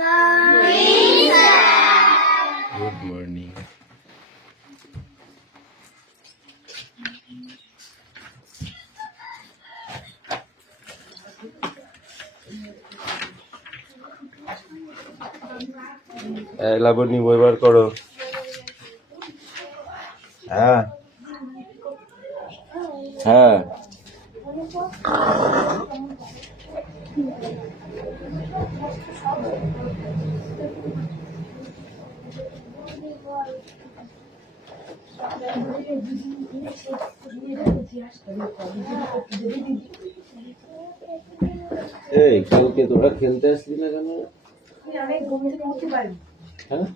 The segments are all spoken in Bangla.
morning, sir. Good morning. Laboni বই বার করো। হ্যাঁ হ্যাঁ এই কালকে তোরা খেলতে আসলি না কেন? হ্যাঁ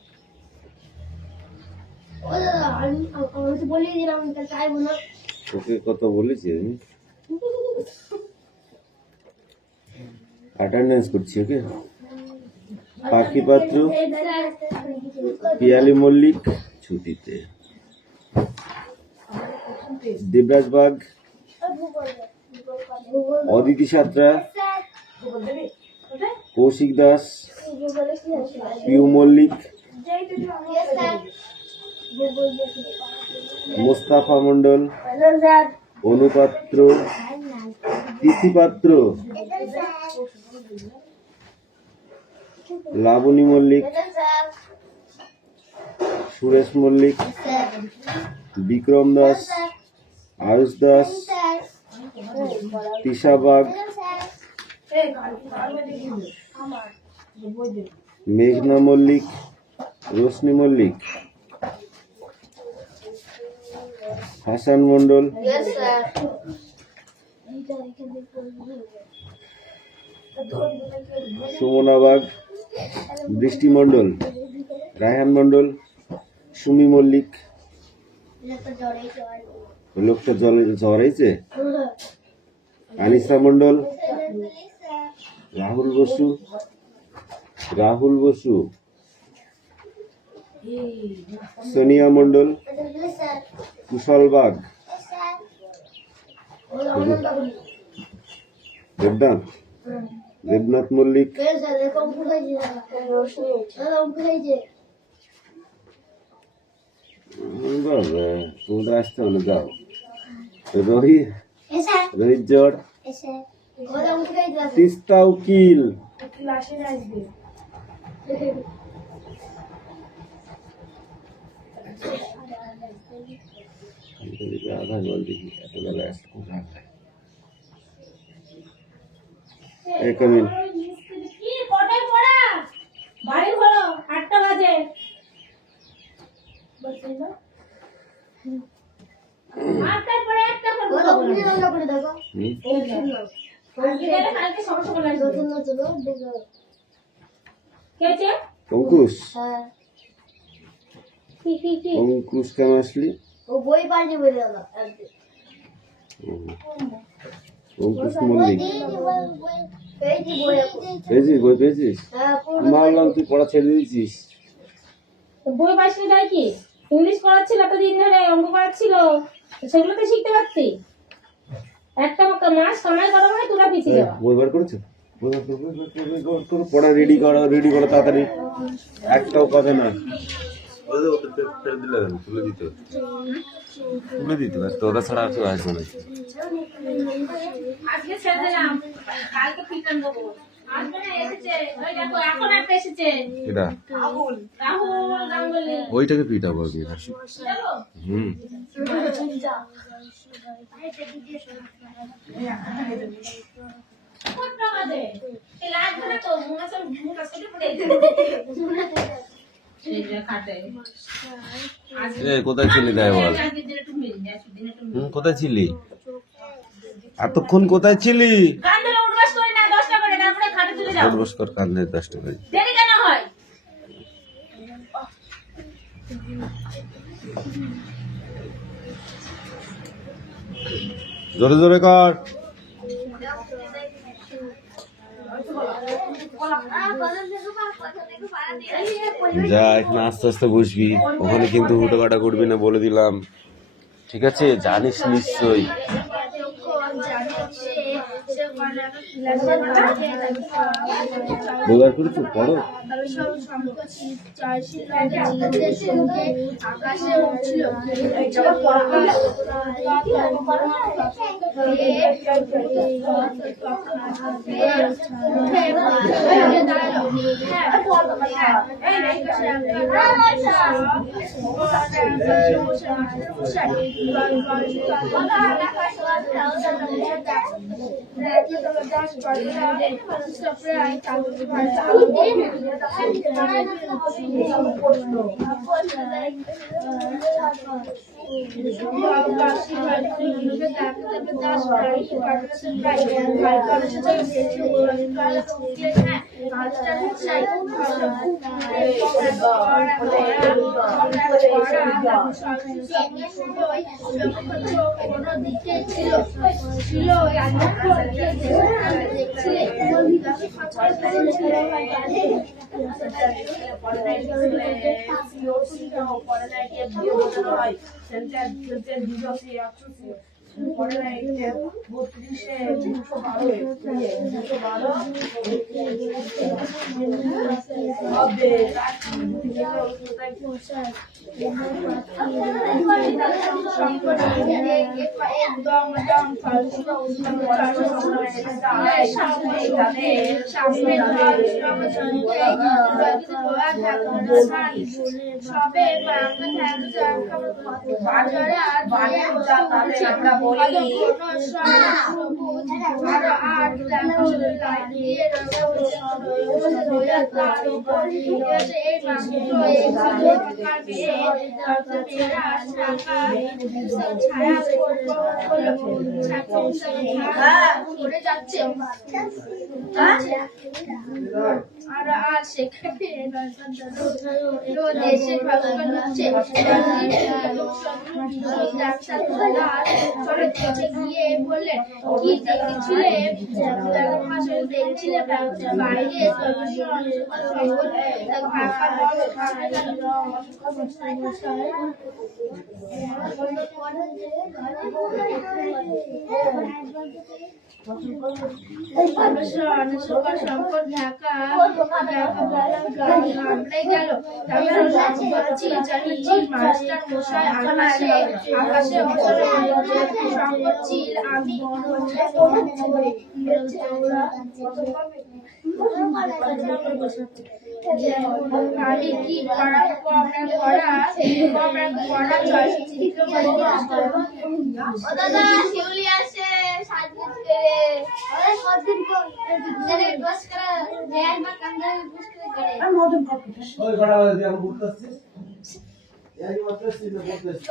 তোকে কত বলেছি আমি অ্যাটেন্ডেন্স করছি। ওকে, পাখি পাত্র, পিয়ালি মল্লিক ছুটিতে, দেবরাজ বাগ, অদিতি সাঁতরা, কৌশিক দাস, পিউ মল্লিক, মোস্তাফা মন্ডল, অনুপাত্র, তিথি পাত্র, লাবণী মল্লিক, সুরেশ মল্লিক, বিক্রম দাস, আয়ুষ দাস, তিশা বাগ, মেঘনা মল্লিক, রোশনি মল্লিক, হাসান মন্ডল, সুমনা বাগ, বৃষ্টি মন্ডল, রায়হান মন্ডল, সুমি মল্লিক। লোকটা জ্বর হয়েছে। আনিসা মন্ডল, রাহুল বসু, সোনিয়া মন্ডল, কুশল বাগ, দেবনাথ মল্লিক, তোমরা আসতে হলে যাও। রোহিত জট, তিস্তা উকিল, আধা জল দেখি এত বেলা আসলে কমিন। অঙ্কুশ, অঙ্কুশ কেন আসলি? অঙ্কুশ মল্লিক, পেয়েছিস? বই পেয়েছিস? ভাবলাম তুই পড়া ছেড়ে দিয়েছিস। বই পাইছিলি তাই কি? ইংলিশ পড়াচ্ছিল এতদিন ধরে, অঙ্ক পড়াচ্ছিল, সেগুলো তো শিখতে পারতি। একটা মাস সময় করা মানে তোরা পিছিয়ে যাওয়া। বই বার করেছো? পড়া রেডি করো তাড়াতাড়ি। একটাও কথা না, তুলে দিতে তোরা ছাড়া আর কেউ আসবে না। আজকে ছেড়ে দিলাম, কালকে ফিটান দেবো। আসবে না, এসেছে, ওই দেখো এখন একটা এসেছে। এটা রাহুল গাঙ্গুলি। ওইটাকে পিটাবো আর কি। কোথায় ছিলি তাই বল? কোথায় ছিলি এতক্ষণ? কোথায় ছিলি? উঠবাস কর, কান্দে 10 টাকা। জোরে জোরে কর। যা, এখানে আস্তে আস্তে বসবি, ওখানে কিন্তু হুটোকাটা করবি না বলে দিলাম, ঠিক আছে? জানিস নিশ্চয়ই। দুবার করেছো পড়ো আকাশে উঠছিল গিয়ে বললেন কি দেখছিলে দেখছিলে বাইরে সকাল শঙ্কর ঢাকা গেল মাস্টার মশাই আকাশে আকাশে শঙ্কর চিল আমি আমি কি করা দাদা শিউলি আসে সাজতে কতদিন করে বস করা দেয়াল মা কান্দা বস করে আর মদন কপি ওই বড় বড় দিয়ে বলতেছিস এই মাত্র সিনে বলতেছিস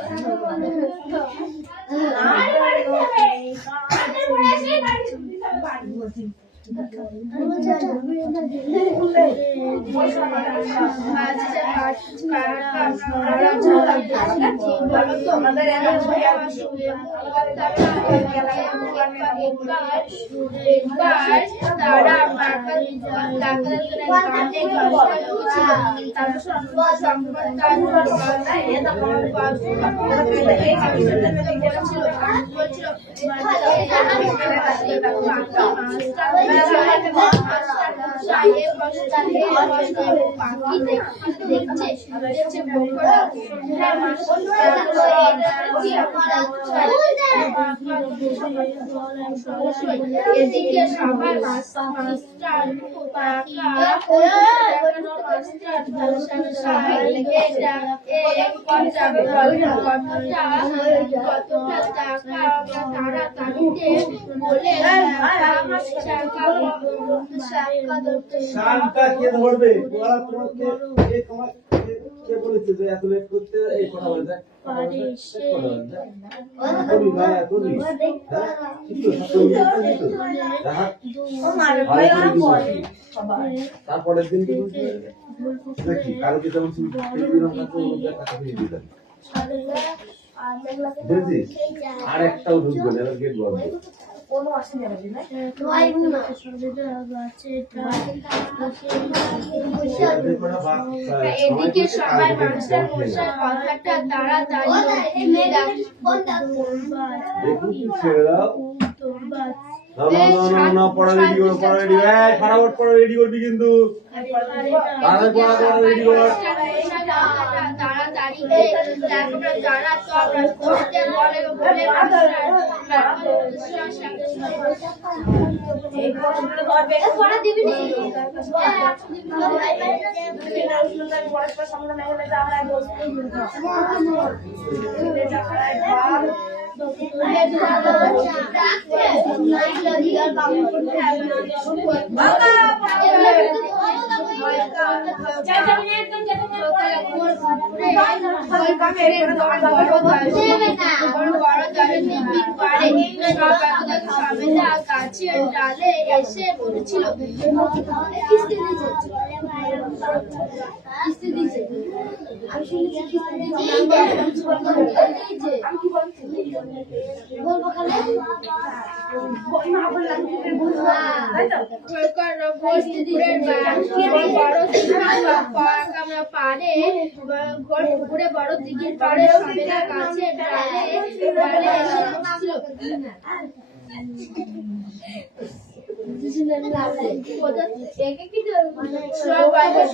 এদিকে সবার শানটা কে ধরবে ওরা তোমাকে এই তোমার কে বলেছে যে এত লেট করতে এই কথা বলে দেখ কবি ভাই কবি তারপরের দিন দেখি কারো কি যেমন বুঝছিস আর একটাও ঢুকবে না এবার গেট বন্ধ কোনো আসে যাবে না এদিকে সবাই মাস্টার মশাই কথাটা তাড়াতাড়ি দেখুন ছেড়ে দাও না পড়া রেডি করো ফটাফট পড়া রেডি করবি কিন্তু তাড়াতাড়ি রেডি কর তাড়াতাড়ি যারা তো আমরা করতে বলে পড়া দিবি নি গাছের ডালে এসে বলেছিল কিস্তি দিচ্ছে আমি শুনেছি বলবো খালে পুকুরে বড় দিঘির পাড়ে সবেদা গাছের ডালে এসে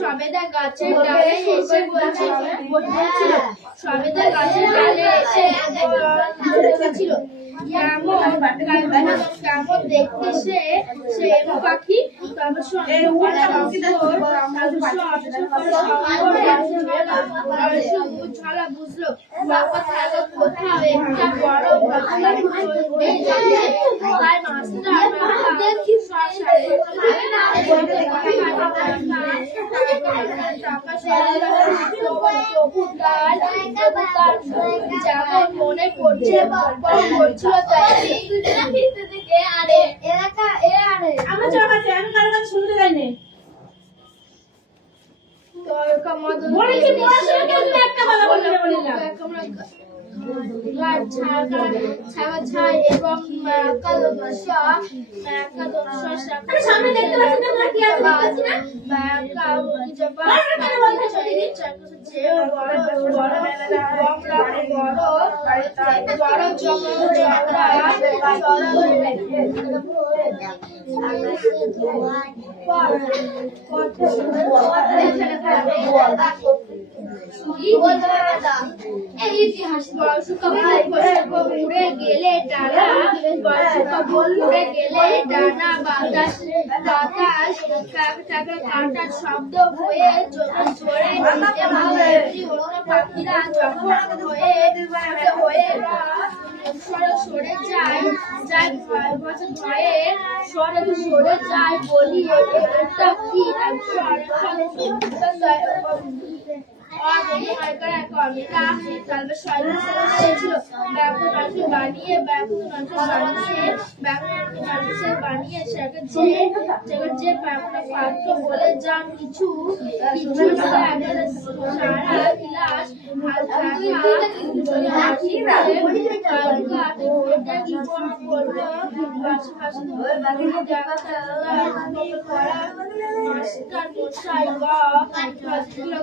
সবেদা গাছের ডালে এসে বলছিল সবেদা গাছের ডালে এসে ছিল কেমন দেখতে সে পাখি ঝালা বুঝলো কোথাও একটা বড় যেমন মনে পড়ছে ইতিহাস উড়ে গেলে ডানা বাতাস কাঁটার শব্দ হয়ে জোরে পাখিরা যখন হয়ে সরে যায় সরে যায় বলি এটা কি বানিয়ে যে পাত্র বলে যান কিছু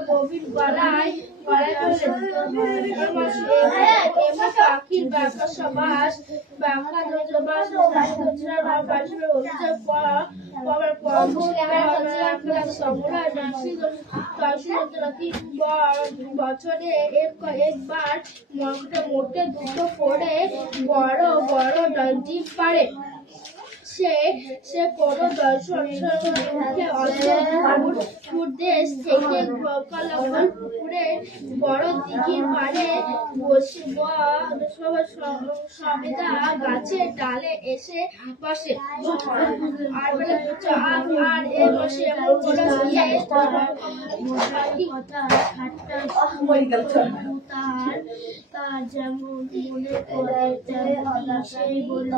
গভীর গলায় পাখির বাঁকা সবাস বাঁকা বছরে একবার মোটে দুটো করে বড় বড় ডিম পারে সে কোনো দর্শন দেশ থেকে পুকুরে বড় দিঘির পাড়ে বসে সবেদা গাছের ডালে এসে বসে আর এ বসে তার যেমন মনে করে সেই বলল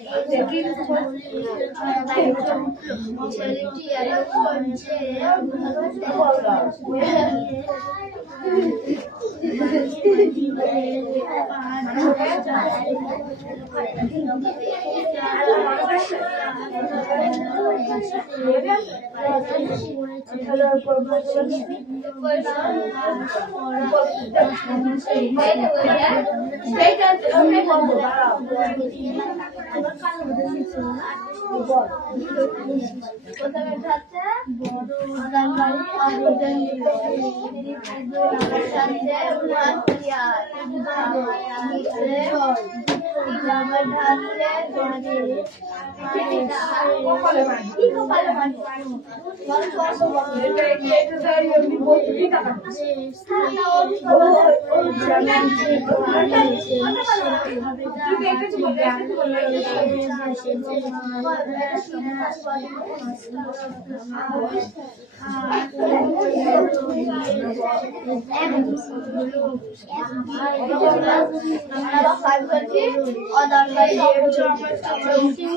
ছেলেটি এতক্ষণ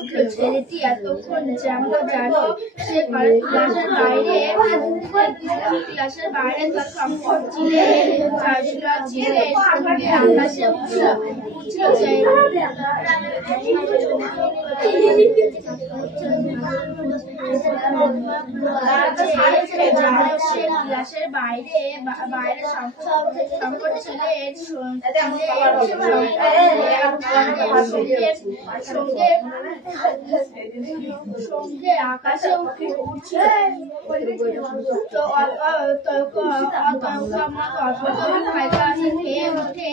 যে ছেলেটি এতক্ষণ যেমন জানো সে ক্লাসের বাইরে ক্লাসের বাইরে তার সম্পদ ছিলে আকাশে উঠছিল ক্লাসের বাইরে বাইরে সম্পদ ছিলেন সঙ্গে আকাশে উঠছে খেয়ে উঠে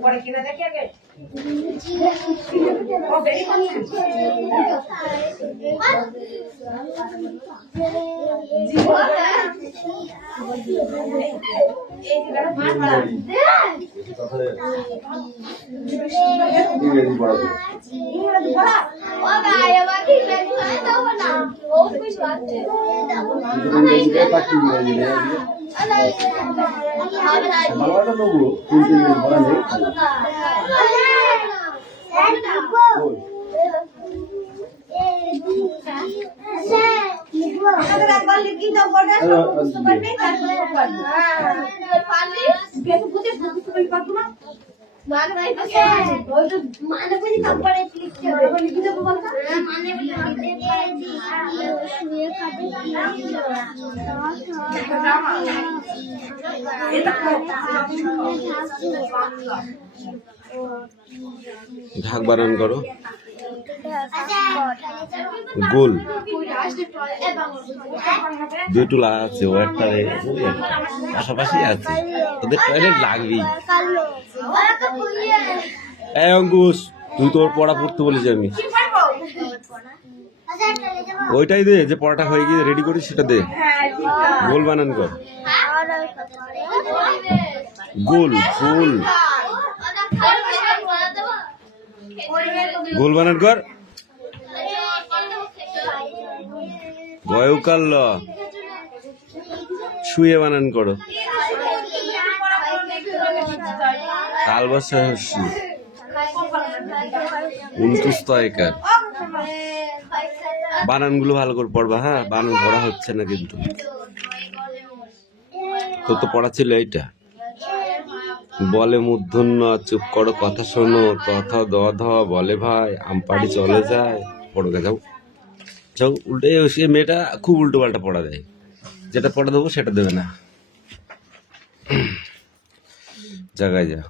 Por aquí no te quieres. ঢাক বানান করো। গোল দুটো আছে, ও একটা পাশাপাশি আছে, ওদের টয়লেট লাগবেই। এই অঙ্কুশ, তুই তোর পড়া পড়তে বলেছি আমি, ওইটাই দে যে পড়াটা হয়ে গিয়ে রেডি করিস, সেটা দে। গোল বানান কর, গোল গোল গোল বানান কর। গয়কাল ল শুয়ে বানান করো। কাল বর্ষা হস্যি 29 তয়কার। বানানগুলো ভালো করে পড়বা, হ্যাঁ? বানান পড়া হচ্ছে না কিন্তু। তো তো পড়া ছিল এইটা, বলে মূর্ধন্য চুপ করো কথা শোনো, তথা দ ধ বলে ভাই আমপাড়ি চলে যায়। পড়ো গে, যাও যাও। উল্টে সে মেয়েটা খুব উল্টো পাল্টা পড়া দেয়, যেটা পড়া দেবো সেটা দেবে না। জায়গায় যা।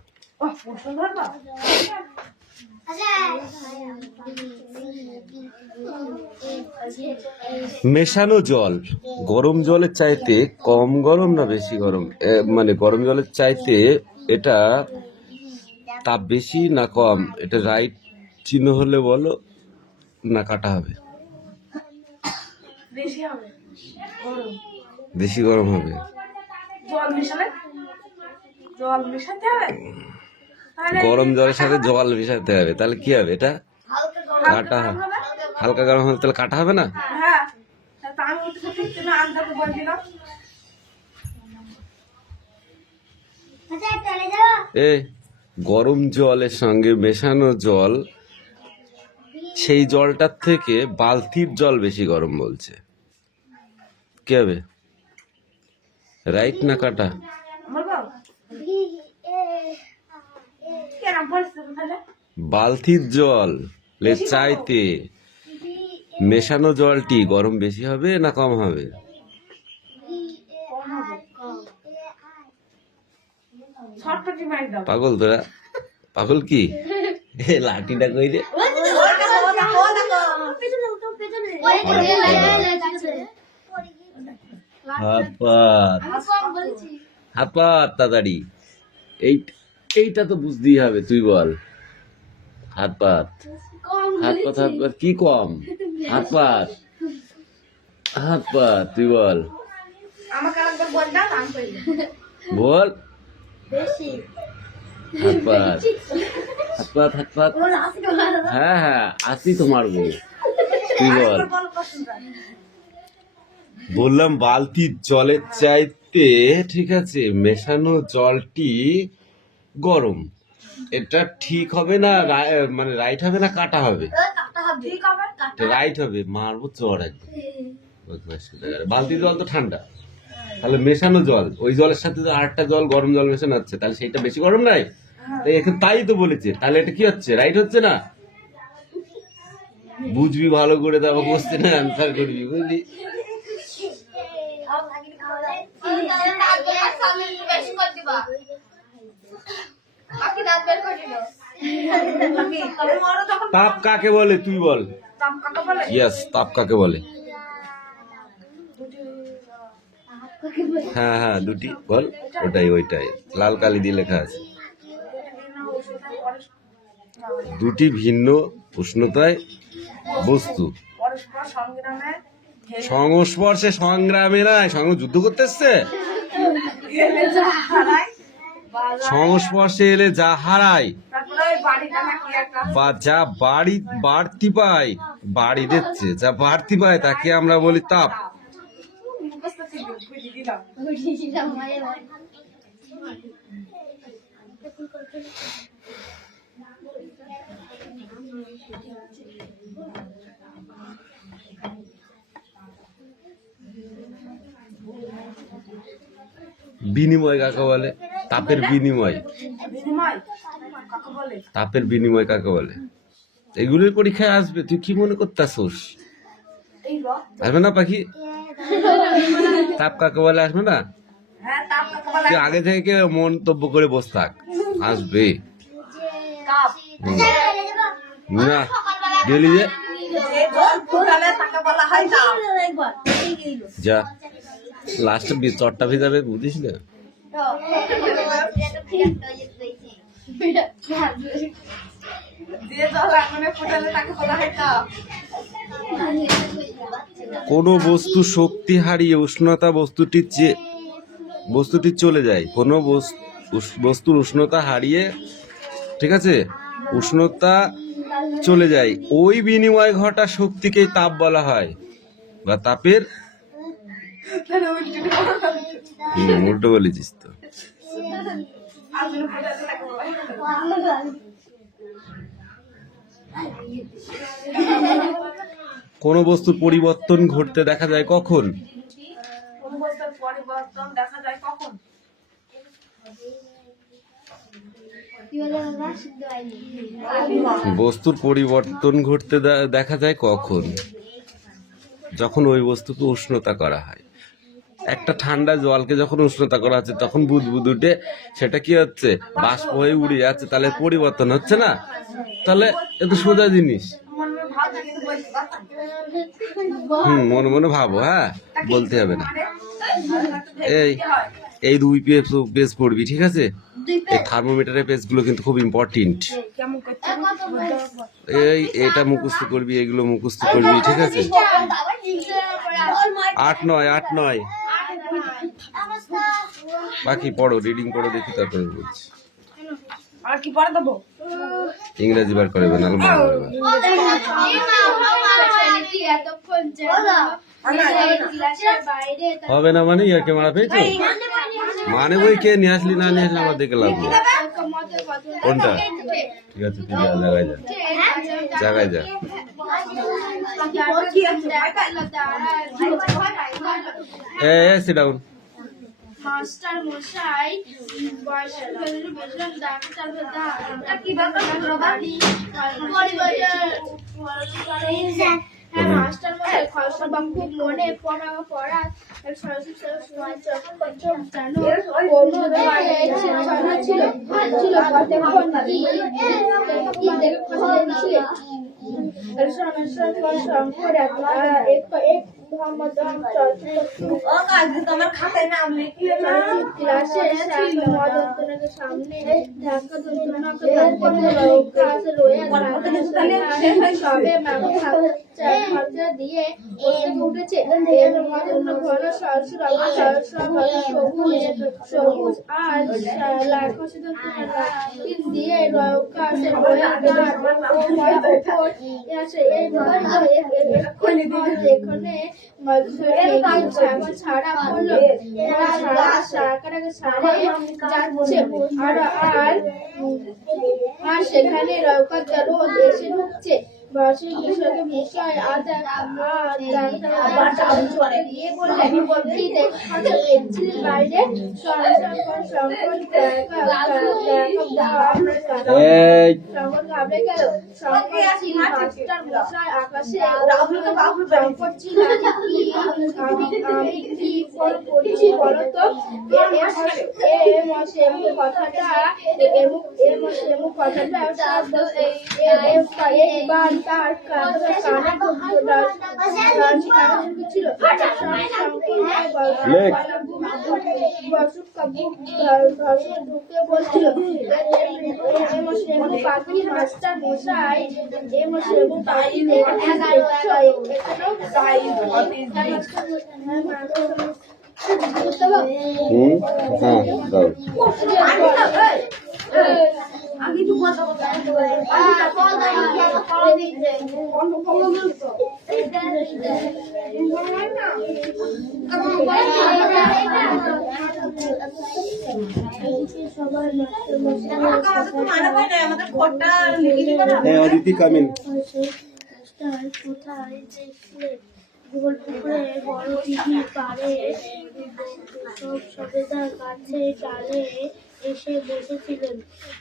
মেশানো জল গরম জলের চাইতে কম গরম না বেশি গরম? মানে গরম জলের চাইতে এটা তাপ বেশি না কম? এটা রাইট চিহ্ন হলে বলো, না কাটা হবে? বেশি গরম হবে। গরম জলের সাথে জল মেশাতে হবে, তাহলে কি হবে? এটা কাটা হবে। হালকা গরম হবে, তাহলে কাটা হবে না? এ গরম জলের সঙ্গে মেশানো জল, সেই জলটার থেকে বালতির জল বেশি গরম বলছে। কি হবে, রাইট না কাটা? বালতির জল চাইতে মেশানো জলটি গরম বেশি হবে না কম হবে? পাগল তোরা, পাগল কি? লাঠিটা কই রে? হাত পাত তাড়াতাড়ি। এইটা তো বুঝতেই হবে, তুই বল। হাত পাত, হাত পাত, হাত পাত কি কম? হাত পাত, হাত পাত, তুই বল। বল হাত পাত, হাত পাত, হাত পাত। হ্যাঁ হ্যাঁ, আসি তো মারবো। তুই বল। বললাম বালতির জলের চাইতে, ঠিক আছে, মেশানো জলটি গরম। এটা ঠিক হবে না, মানে রাইট হবে না কাটা হবে? রাইট হবে। মারবো চড় একদম। বালতির জল তো ঠান্ডা, তাহলে মেশানো জল, ওই জলের সাথে আরেকটা জল গরম জল মেশানো হচ্ছে, তাহলে সেইটা বেশি গরম নাই? তাই তো বলেছে, তাহলে এটা কি হচ্ছে? রাইট হচ্ছে না? বুঝবি ভালো করে, তারপর কোশ্চেনে অ্যান্সার করবি, বুঝলি? তাপ কাকে বলে তুই বল? ইয়েস, তাপ কাকে বলে? হ্যাঁ হ্যাঁ, দুটি বল। ওটাই, ওইটাই লাল কালি দিয়ে লেখা আছে। দুটি ভিন্ন উষ্ণতায় বস্তু সংস্পর্শে সংগ্রামে নাই, যুদ্ধ করতে এসছে। সংস্পর্শে এলে যা হারায় বা যা বাড়তি পায়, বাড়ি দিচ্ছে, যা বাড়তি পায় তাকে আমরা বলি তাপ। বিনিময় কাকে বলে? তাপের বিনিময়। তাপের বিনিময় কাকে বলে? এগুলোর পরীক্ষায় আসবে, তুই কি মনে করতেছস? আসবে না পাখি? তাপ কাকে বলে আসবে না? তুই আগে থেকে মন্তব্য করে বস থাক, আসবে না। গেলি যে যে জল ফুটালে তাকে বলা হয় তাপ। যা লাস্টে চটটা ভেজাবে বুঝিস না। যে জল আগুনে ফুটালে তাকে বলা হয় তাপ। কোনো বস্তু শক্তি হারিয়ে উষ্ণতা বস্তুটি চলে যায়। কোনো বস্তুর উষ্ণতা হারিয়ে, ঠিক আছে, উষ্ণতা চলে যায়, ওই বিনিময় ঘটা শক্তিকেই তাপ বলা হয় বা তাপের। উল্টো বলেছিস তো। আগুনে ফুটালে তাকে বলা হয় কোনো বস্তুর পরিবর্তন ঘটতে দেখা যায় কখন? কোন বস্তুর পরিবর্তন দেখা যায় কখন? বস্তুর পরিবর্তন ঘটতে দেখা যায় কখন? যখন ওই বস্তুকে উষ্ণতা করা হয়। একটা ঠান্ডা জলকে যখন উষ্ণতা করা হচ্ছে তখন বুদবুদ উঠে সেটা কি হচ্ছে, বাষ্প হয়ে উড়ে যাচ্ছে, তাহলে পরিবর্তন হচ্ছে না? তাহলে এটা সোজা জিনিস। মনে ভাবনা কিন্তু বলতে পারতাম। মনে মনে ভাবো, হ্যাঁ, বলতে হবে না। এই হয় এই 2 পেজ পড়বি, ঠিক আছে? এই থার্মোমিটারের পেজগুলো কিন্তু খুব ইম্পর্টেন্ট। কেমন করতে এটা মুখস্থ করবি, এগুলো মুখস্থ করবি, ঠিক আছে? 8-9 বাকি পড়ো, রিডিং করো, দেখি তারপরে বলছি। আর কি পড়া দেবো? ইংরেজি বার করবে না, হবে না মানে ইয়াকে মারা পেয়েছো মানে বই কে নিয়ে আসলি না নিয়ে আসলি আমার দেখে লাগবে। কোনটা? ঠিক আছে, তুই জায়গায় যা। Sit down. মাস্টার মশাই মাস্টার মশাই খরচা খুব মনে পড়া সরস্বতী সময় যখন জানো কোনো ছিল কতক্ষণ তোমার খাতায় নাম লিখলে না? দিয়ে উঠেছে সবুজ আর দিয়ে এখানে ছাড়া পড়লো যাচ্ছে আর সেখানে রৌকাত রোদ এসে ঢুকছে বিষয় দিয়ে বললেন বাইরে ঘাবড়ে গেল আকাশে বলতো কথাটা তার ছিল ঢুকে বলছিল পাখি মাস্টার মশাই অদিতি কামিন। কোথায় দেখলে গোল পুকুরে বড় দিঘির পাড়ে সব সবেদা গাছের ডালে এসে বসেছিলেন।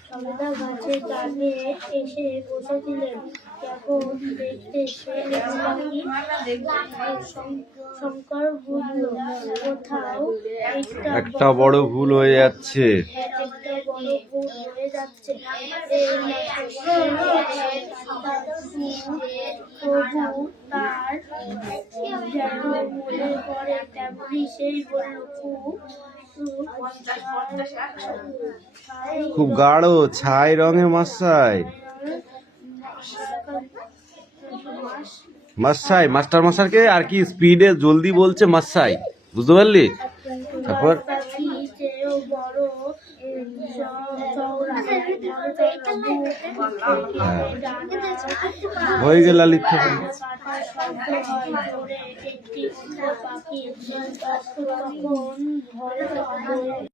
সবেদা গাছের ডালে এসে বসেছিলেন। যখন দেখতে সে শঙ্কর বুঝল কোথাও একটা বড় ভুল হয়ে যাচ্ছে। একটা বড় ভুল হয়ে যাচ্ছে প্রভু তার যেন মনে করে তেমনি সেই বলল খুব গাঢ় ছাই রঙের মাসাই মাসাই মাস্টার মশাইকে আর কি স্পিডে জলদি বলছে মাসাই, বুঝতে পারলি? তারপর হয়ে গেল লিখতে।